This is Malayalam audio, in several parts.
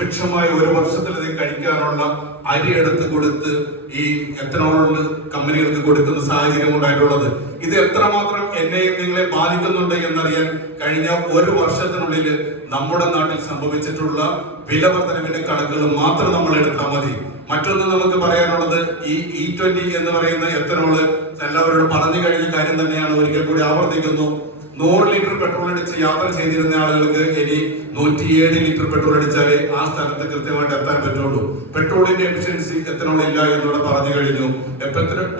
തുച്ഛമായ ഒരു വർഷത്തിലധികം കഴിക്കാനുള്ള അരി എടുത്ത് കൊടുത്ത് ഈ എത്തനോൾ കമ്പനികൾക്ക് കൊടുക്കുന്ന സാഹചര്യം ഉണ്ടായിട്ടുള്ളത്. ഇത് എത്രമാത്രം എന്നെയും നിങ്ങളെ ബാധിക്കുന്നുണ്ട് എന്നറിയാൻ കഴിഞ്ഞ ഒരു വർഷത്തിനുള്ളിൽ നമ്മുടെ നാട്ടിൽ സംഭവിച്ചിട്ടുള്ള വില വർധനവിന്റെ കണക്കുകൾ മാത്രം നമ്മൾ എടുത്താൽ മതി. മറ്റൊന്ന് നമുക്ക് പറയാനുള്ളത് ഈ E20 എന്ന് പറയുന്ന എത്തനോള് എല്ലാവരോടും പറഞ്ഞു കഴിഞ്ഞ കാര്യം തന്നെയാണ്. ഒരിക്കൽ കൂടി ആവർത്തിക്കുന്നു. 100 ലിറ്റർ പെട്രോൾ അടിച്ച് യാത്ര ചെയ്തിരുന്ന ആളുകൾക്ക് ഇനി 107 ലിറ്റർ പെട്രോൾ അടിച്ചാലേ ആ സ്ഥലത്ത് കൃത്യമായിട്ട് എത്താൻ പറ്റുള്ളൂ. പെട്രോളിന്റെ എഫിഷ്യൻസി എത്തനോൾ ഇല്ല എന്നോട് പറഞ്ഞു കഴിഞ്ഞു.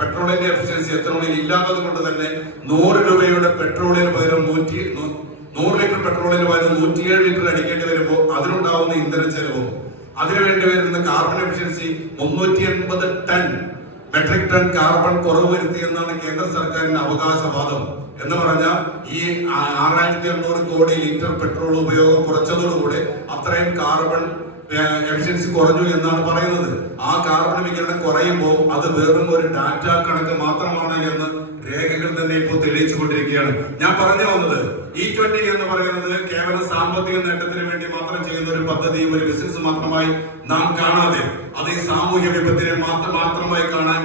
പെട്രോളിന്റെ എഫിഷ്യൻസി എത്തനോളിൽ ഇല്ലാത്തത് കൊണ്ട് തന്നെ 100 രൂപയുടെ പെട്രോളിന് പകരം 100 ലിറ്റർ പെട്രോളിന് പകരം 107 ലിറ്റർ അടിക്കേണ്ടി വരുമ്പോൾ അതിനുണ്ടാവുന്ന ഇന്ധന ചെലവും അതിനുവേണ്ടി വരുന്ന carbon efficiency 380 ton metric ton carbon കുറവ് വരുത്തി എന്നാണ് കേന്ദ്ര സർക്കാരിന്റെ അവകാശവാദം. എന്ന് പറഞ്ഞാൽ ഈ 6800 കോടി ലിറ്റർ പെട്രോൾ ഉപയോഗം കുറച്ചതോടുകൂടെ അത്രയും കാർബൺ എഫിഷ്യൻസി കുറഞ്ഞു എന്നാണ് പറയുന്നത്. ആ കാർബൺ വികിരണം കുറയുമ്പോൾ അത് വെറും ഒരു ഡാറ്റ കണക്ക് മാത്രമാണ് എന്ന് രേഖകൾ തന്നെ ഇപ്പോൾ തെളിയിച്ചുകൊണ്ടിരിക്കുകയാണ്. ഞാൻ പറഞ്ഞു വന്നത് E20 എന്ന് പറയുന്നത് കേവലം സാമ്പത്തിക നേട്ടത്തിന് വേണ്ടി മാത്രം ചെയ്യുന്ന ഒരു പദ്ധതിയും ഒരു ബിസിനസ് മാത്രമായി നാം കാണാതെ അത് ഈ സാമൂഹ്യ വിപത്തിനെ മാത്രമായി കാണാൻ,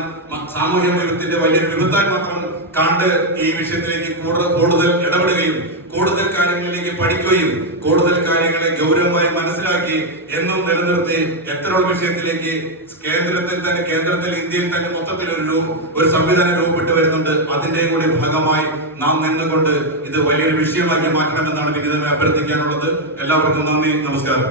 സാമൂഹ്യ വിപത്തിന്റെ വലിയൊരു വിപത്തായി മാത്രം കണ്ട് ഈ വിഷയത്തിലേക്ക് കൂടുതൽ ഇടപെടുകയും കൂടുതൽ കാര്യങ്ങളിലേക്ക് പഠിക്കുകയും കൂടുതൽ കാര്യങ്ങളെ ഗൗരവമായി മനസ്സിലാക്കി എന്നും നിലനിർത്തി എത്തനോൾ വിഷയത്തിലേക്ക് കേന്ദ്രത്തിൽ ഇന്ത്യയിൽ തന്നെ മൊത്തത്തിൽ ഒരു സംവിധാനം രൂപപ്പെട്ടു വരുന്നുണ്ട്. അതിന്റെ കൂടി ഭാഗമായി നാം നിന്നുകൊണ്ട് ഇത് വലിയൊരു വിഷയമാക്കി മാറ്റണമെന്നാണ് വിനീതമായി അഭ്യർത്ഥിക്കാനുള്ളത്. എല്ലാവർക്കും നന്ദി, നമസ്കാരം.